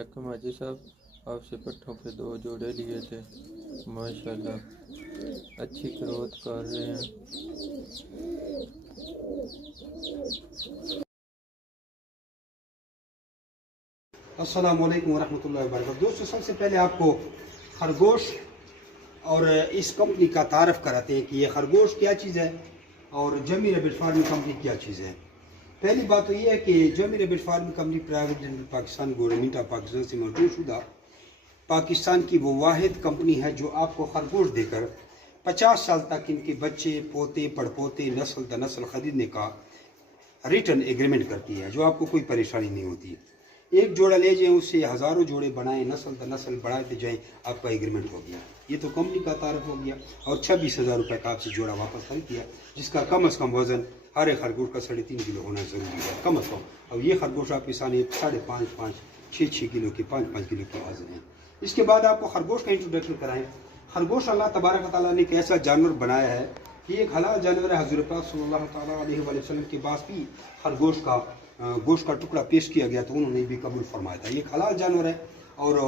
हाजी साहब, आपसे पट्ठों के 2 जोड़े लिए थे। माशाल्लाह अच्छी ग्रोथ कर रहे हैं। अस्सलामु अलैकुम वरहमतुल्लाहि वबरकातुहू। दोस्तों, सबसे पहले आपको खरगोश और इस कंपनी का तारफ़ कराते हैं कि ये खरगोश क्या चीज़ है और जमी रैबिट फार्मिंग कंपनी क्या चीज़ है। पहली बात तो ये है कि जमी rabbit farming company private limited Pakistan government of Pakistan से मंजूर शुदा पाकिस्तान की वो वाहिद कंपनी है जो आपको खरगोश देकर 50 साल तक इनके बच्चे, पोते, पड़पोते, नस्ल दर नस्ल खरीदने का रिटर्न एग्रीमेंट करती है, जो आपको कोई परेशानी नहीं होती। एक जोड़ा ले जाएं, उससे हज़ारों जोड़े बनाएं, नस्ल दर नस्ल बढ़ाते जाएं, आपका एग्रीमेंट हो गया। ये तो कंपनी का तारफ़ हो गया। और 26,000 रुपये का आपसे जोड़ा वापस खरीद किया, जिसका कम अज़ कम वज़न हर एक खरगोश का 3.5 किलो होना ज़रूरी है, कम अज़ कम। और ये खरगोश आपके सामने 5.5, 6 किलो के 5 किलो के वज़न है। इसके बाद आपको खरगोश का इंट्रोडक्शन कराएं। खरगोश अल्लाह तबारक व तआला ने एक ऐसा जानवर बनाया है कि एक हलाल जानवर है। हज़रत पाक सल्लल्लाहु अलैहि वसल्लम के पास भी खरगोश का गोश्त का टुकड़ा पेश किया गया तो उन्होंने भी कबूल फरमाया था। ये हलाल जानवर है और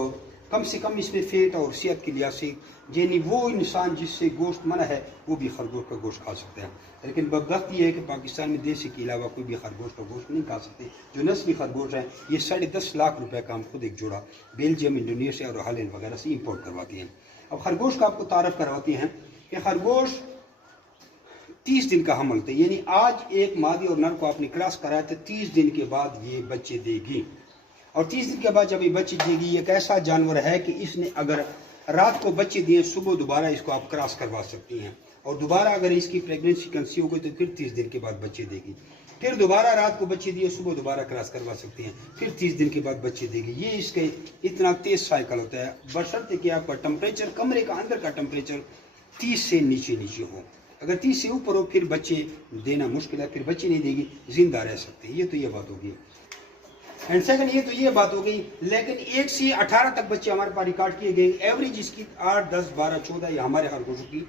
कम से कम इसमें फेट और सेहत के लिहाज से यानी वो इंसान जिससे गोश्त मना है वो भी खरगोश का गोश्त खा सकता है। लेकिन बदबख्ती ये है कि पाकिस्तान में देसी के अलावा कोई भी खरगोश का गोश्त नहीं खा सकते। जो नस्ली खरगोश है ये 10.5 लाख रुपए का हम खुद एक जोड़ा बेल्जियम, इंडोनेशिया और हॉलैंड वगैरह से इम्पोर्ट करवाते हैं। अब खरगोश का आपको तारफ़ करवाते हैं कि खरगोश 30 दिन का हमल था, यानी आज एक मादी और नर को आपने क्रॉस कराया तो 30 दिन के बाद ये बच्चे देगी। और 30 दिन के बाद जब ये बच्चे देगी, एक ऐसा जानवर है कि इसने अगर रात को बच्चे दिए, सुबह दोबारा इसको आप क्रॉस करवा सकती हैं। और दोबारा अगर इसकी प्रेगनेंसी कंसीव हो गई तो फिर 30 दिन के बाद बच्चे देगी। फिर दोबारा रात को बच्चे दिए, सुबह दोबारा क्रॉस करवा सकती हैं, फिर 30 दिन के बाद बच्चे देगी। ये इसके इतना तेज साइकिल होता है, बशर्ते कि आपका टेम्परेचर, कमरे का अंदर का टेम्परेचर 30 से नीचे हो। अगर 30 से ऊपर हो फिर बच्चे देना मुश्किल है, फिर बच्चे नहीं देगी, जिंदा रह सकते हैं। ये तो ये बात होगी। एंड सेकंड ये तो ये बात हो गई। लेकिन 1 से 18 तक बच्चे हमारे पास रिकॉर्ड किए गए। एवरेज इसकी 8, 10, 12, 14 ये हमारे खरगोशों की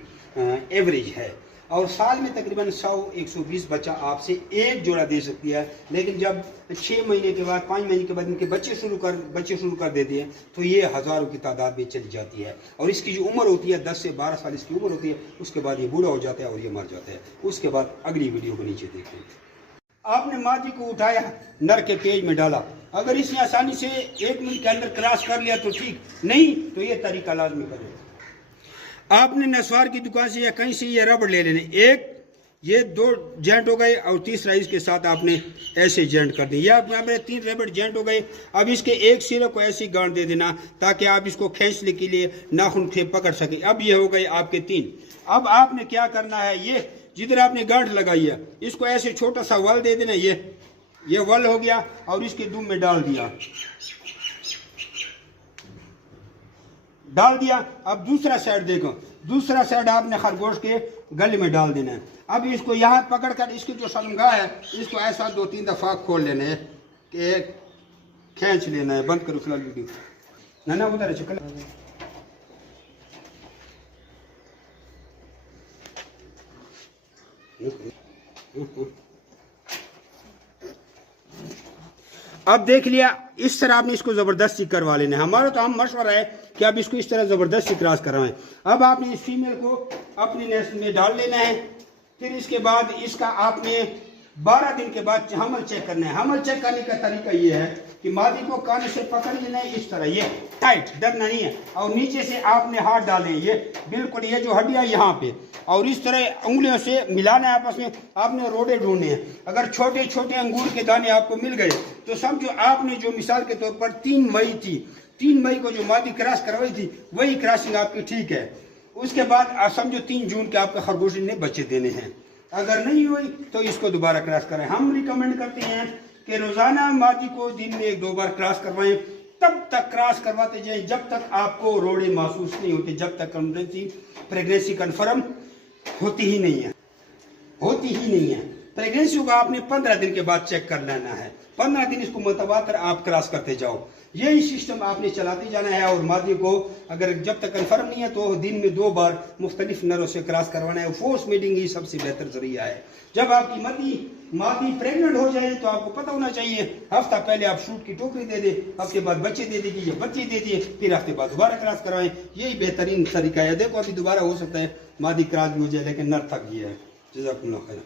एवरेज है। और साल में तकरीबन 100-120 बच्चा आपसे एक जोड़ा दे सकती है। लेकिन जब 6 महीने के बाद, 5 महीने के बाद इनके बच्चे शुरू कर देते हैं तो ये हज़ारों की तादाद में चली जाती है। और इसकी जो उम्र होती है 10 से 12 साल इसकी उम्र होती है, उसके बाद ये बूढ़ा हो जाता है और ये मर जाता है। उसके बाद अगली वीडियो को नीचे देखें। आपने मादी को उठाया, नर के पेज में डाला, अगर इसने आसानी से 1 मिनट के अंदर क्रॉस कर लिया तो ठीक, नहीं तो ये तरीका लाजमी करें। आपने नस्वार की दुकान से या कहीं से ये रबड़ ले लेने, एक ये 2 जॉइंट हो गए और तीसरा इसके साथ आपने ऐसे जॉइंट कर दिए। आप यहाँ पे 3 रबड़ जॉइंट हो गए। अब इसके एक सिरे को ऐसी गांठ दे देना ताकि आप इसको खींचने के लिए नाखून से पकड़ सके। अब ये हो गए आपके 3। अब आपने क्या करना है, ये जिधर आपने गांठ लगाई है इसको ऐसे छोटा सा वल दे देना। ये वल हो गया और इसके दुम में डाल दिया। अब दूसरा साइड देखो, दूसरा साइड आपने खरगोश के गले में डाल देना है। अब इसको यहाँ पकड़ कर इसकी जो सलंगा है इसको ऐसा 2-3 दफा खोल लेना है, खींच लेना है। बंद करो फिलहाल वीडियो। ना उधर है चक्कर। अब देख लिया, इस तरह आपने इसको जबरदस्ती करवा लेना है। हमारा तो हम मशवरा है कि आप इसको इस तरह जबरदस्ती क्रॉस करवाएं। अब आपने इस फीमेल को अपनी नेस्ट में डाल लेना है। फिर इसके बाद इसका आपने 12 दिन के बाद हमल चेक करना है। हमल चेक करने का तरीका ये है कि मादी को कान से पकड़ लेना है इस तरह, ये टाइट, डरना नहीं है। और नीचे से आपने हाथ डाले, ये बिल्कुल ये जो हड्डियां यहाँ पे, और इस तरह उंगलियों से मिलाना है आपस में। आपने रोडे ढूंढने हैं। अगर छोटे छोटे अंगूर के दाने आपको मिल गए तो समझो आपने जो मिसाल के तौर पर 3 मई थी, 3 मई को जो मादी क्रॉस करवाई थी वही क्रॉसिंग आपकी ठीक है। उसके बाद समझो 3 जून के आपके खरगोश ने बच्चे देने हैं। अगर नहीं हुई तो इसको दोबारा क्रॉस करें। हम रिकमेंड करते हैं कि रोजाना मादी को दिन में 1-2 बार क्रॉस करवाएं। तब तक क्रॉस करवाते जाएं जब तक आपको रोड़े महसूस नहीं होते, जब तक प्रेगनेंसी कन्फर्म होती ही नहीं है। प्रेगनेंसी को आपने 15 दिन के बाद चेक कर लेना है। 15 दिन इसको मुतवातर आप क्रॉस करते जाओ। यही सिस्टम आपने चलाते जाना है और मादी को अगर जब तक कन्फर्म नहीं है तो दिन में 2 बार मुख्तलिफ नरों से क्रॉस करवाना है। फोर्स मीटिंग ही सबसे बेहतर जरिया है। जब आपकी मादी प्रेग्नेंट हो जाए तो आपको पता होना चाहिए, हफ्ता पहले आप शूट की टोकरी दे दे, हफ्ते बाद बच्चे दे देगी या बच्चे दे दिए, फिर हफ्ते बाद दोबारा क्रॉस करवाएं। यही बेहतरीन तरीका है। देखो अभी दोबारा हो सकता है मादी क्रॉस भी हो जाए लेकिन नर थक गया है। जज़ाकुमुल्लाह खैर।